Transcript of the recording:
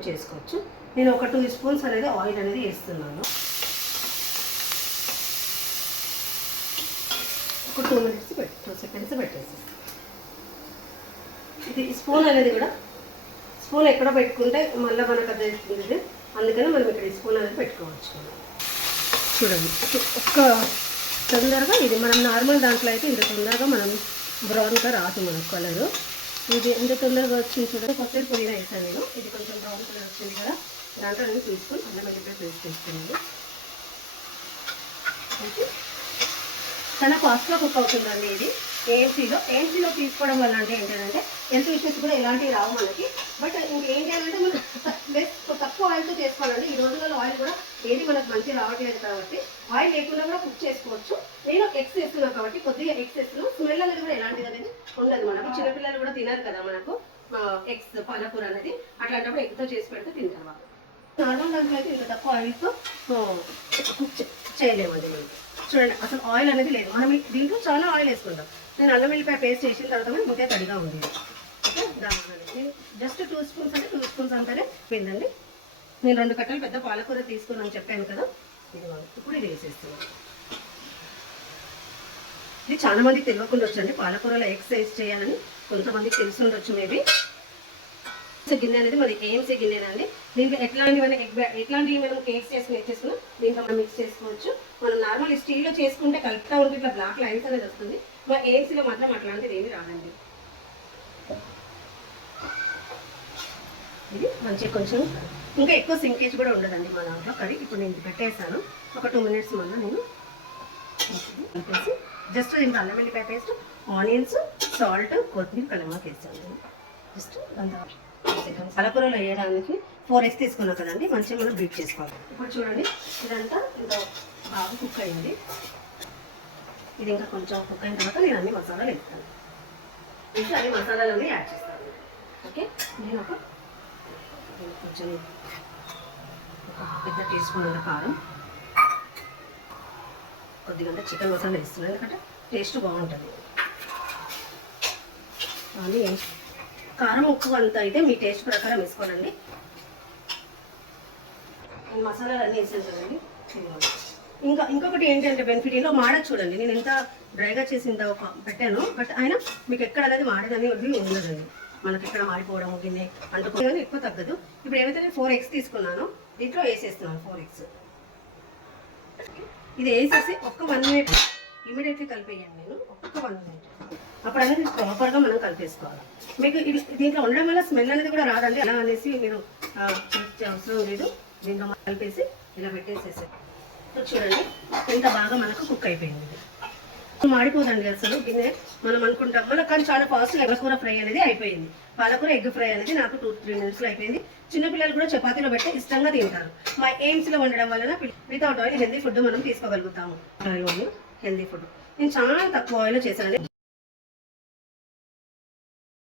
మేము చేసుకోవచ్చు. నేను ఒక 2 స్పూన్స్ అనేది ఆయిల్ అనేది వేస్తున్నాను. ఒక 2 మినిట్స్ 2 సెకండ్స్ పెట్టేసి, ఇది స్పూన్ అనేది కూడా స్పూన్ ఎక్కడ పెట్టుకుంటే మళ్ళీ మనకు అది వేస్తుంది, అందుకని మనం ఇక్కడ ఈ స్పూన్ అనేది పెట్టుకోవచ్చు. చూడండి ఒక్క తొందరగా ఇది మనం నార్మల్ దాంట్లో అయితే ఇంత తొందరగా మనం బ్రౌన్గా రాదు మనకు కలరు. ఇది ఎంత తొందరగా వచ్చింది చూడండి. కొత్త పొయ్యిన వేసాను నేను, ఇది కొంచెం బ్రౌన్ కలర్ వచ్చింది కదా, దాంట్లో నేను తీసుకొని అల్లం వెల్లుల్లి పేస్ట్ వేస్తున్నాను. అయితే చాలా ఫాస్ట్గా కుక్ అవుతుందండి ఇది ఏఎంసీలో తీసుకోవడం వల్ల అంటే ఏంటంటే హెల్త్ ఇష్యూస్ కూడా ఎలాంటివి రావు మనకి. బట్ ఇంకేం చేయాలంటే మనం తక్కువ ఆయిల్తో చేసుకోవాలండి. ఈ రోజులలో ఆయిల్ కూడా ఏది మనకు మంచి రావట్లేదు కాబట్టి ఆయిల్ లేకుండా కూడా కుక్ చేసుకోవచ్చు. నేను ఎగ్స్ వేస్తున్నాను కాబట్టి కొద్దిగా ఎగ్స్ వేస్తున్నాను. స్మెల్ అనేది కూడా ఎలాంటిది అనేది ఉండదు. మనకు చిన్నపిల్లలు కూడా తినారు కదా మనకు ఎగ్స్ పాలకూర అనేది, అట్లాంటప్పుడు ఎగ్తో చేసి పెడితే తింటారు వాళ్ళు. నార్మల్ దాంట్లో అయితే ఇంత తక్కువ ఆయిల్తో కుక్ చేయలేమండి మేము. చూడండి అసలు ఆయిల్ అనేది లేదు, మనం దీంట్లో చాలా ఆయిల్ వేసుకుంటాం. నేను అల్లం వెల్లిపాయ పేస్ట్ చేసిన తర్వాత ముద్దే తడిగా ఉంది. ఓకే, నేను జస్ట్ 2 స్పూన్స్ అంటే 2 స్పూన్స్ అంతానే పోయిందండి. నేను 2 కట్టలు పెద్ద పాలకూర తీసుకున్నాను చెప్పాను కదా, ఇది ఇప్పుడు ఇది వేసేస్తున్నాను. ఇది చాలా మందికి తెలియకుండా వచ్చండి, పాలకూరలో ఎక్సర్సైజ్ చేయాలని కొంతమందికి తెలిసి ఉండొచ్చు మేబీ. గిన్నె అనేది మరి ఏఎంసీ గిన్నెనండి. దీంట్లో ఎట్లాంటివి మనం కేక్స్ చేసుకున్నా దీంట్లో మనం మిక్స్ చేసుకోవచ్చు. మనం నార్మల్ స్టీల్లో చేసుకుంటే కలుపుతూ ఉంటే ఇట్లా బ్లాక్ లైన్స్ అనేది వస్తుంది. మా ఏఎంసీలో మాత్రం అట్లాంటిది ఏమి రాదండి. ఇది మంచిగా కొంచెం ఇంకా ఎక్కువ సింకేజ్ కూడా ఉండదండి మా దాంట్లో కర్రీ. ఇప్పుడు నేను పెట్టేసాను, ఒక 2 మినిట్స్ మళ్ళీ నేను కలిపేసి జస్ట్ దీంట్లో అల్లం వెల్లిపాయ పేస్ట్, ఆనియన్స్, సాల్ట్, కొత్తిమీర, కలమాకు వేసాను నేను. జస్ట్ అంత పాలకూరలో వేయడానికి 4 eggs తీసుకున్నాం కదండి, మంచిగా మనం బీట్ చేసుకోవాలి. ఇప్పుడు చూడండి ఇదంతా ఇంకా బాగా కుక్ అయింది. ఇది ఇంకా కొంచెం కుక్ అయిన తర్వాత నేను అన్ని మసాలాలు వేస్తాను. వేసి అన్ని మసాలాలు యాడ్ చేస్తాను. ఓకే, నేను కొంచెం ఒక పెద్ద టీ స్పూన్ అంత కారం, కొద్దిగా చికెన్ మసాలా వేస్తున్నాను ఎందుకంటే టేస్ట్ బాగుంటుంది. అది కారం ఉప్పు అంత అయితే మీ టేస్ట్ ప్రకారం వేసుకోనండి. మసాలాలు అన్నీ వేసాను కదండి. ఇంకొకటి ఏంటంటే బెనిఫిట్ ఇంట్లో మాడదు చూడండి. నేను ఎంత డ్రైగా చేసి ఇంత పెట్టాను, బట్ అయినా మీకు ఎక్కడ అనేది మాడదని ఉండదండి. మనకి ఎక్కడ మాడిపోవడం గిన్నె అంటుకోవడం ఎక్కువ తగ్గదు. ఇప్పుడు ఏమైతే నేను 4 eggs తీసుకున్నాను, దీంట్లో వేసేస్తున్నాను 4 eggs. ఇది వేసేసి ఒక్క 1 minute ఇమీడియట్లీ కలిపేయండి. నేను ఒక్క 1 minute అప్పుడు అనేది ప్రాపర్గా మనం కలిపేసుకోవాలి. మీకు ఇది దీంట్లో ఉండడం వల్ల స్మెల్ అనేది కూడా రాదండి. అలా అనేసి మీరు అవసరం లేదు. దీంట్లో కలిపేసి ఇలా పెట్టేసేసి చూడండి ఎంత బాగా మనకు కుక్ అయిపోయింది. మాడిపోదండి అసలు గిన్నె. మనం అనుకుంటాం మన కానీ చాలా ఫాస్ట్ పాలకూర ఫ్రై అనేది అయిపోయింది. పాలకూర ఎగ్ ఫ్రై అనేది నాకు 2-3 minutesలో అయిపోయింది. చిన్నపిల్లలు కూడా చపాతీలో పెట్టి ఇష్టంగా తింటారు. మా ఎయిమ్స్లో ఉండడం వలన వితౌట్ ఆయిల్ హెల్దీ ఫుడ్ మనం తీసుకోగలుగుతాము. హెల్దీ ఫుడ్ నేను చాలా తక్కువ ఆయిల్లో చేశాను.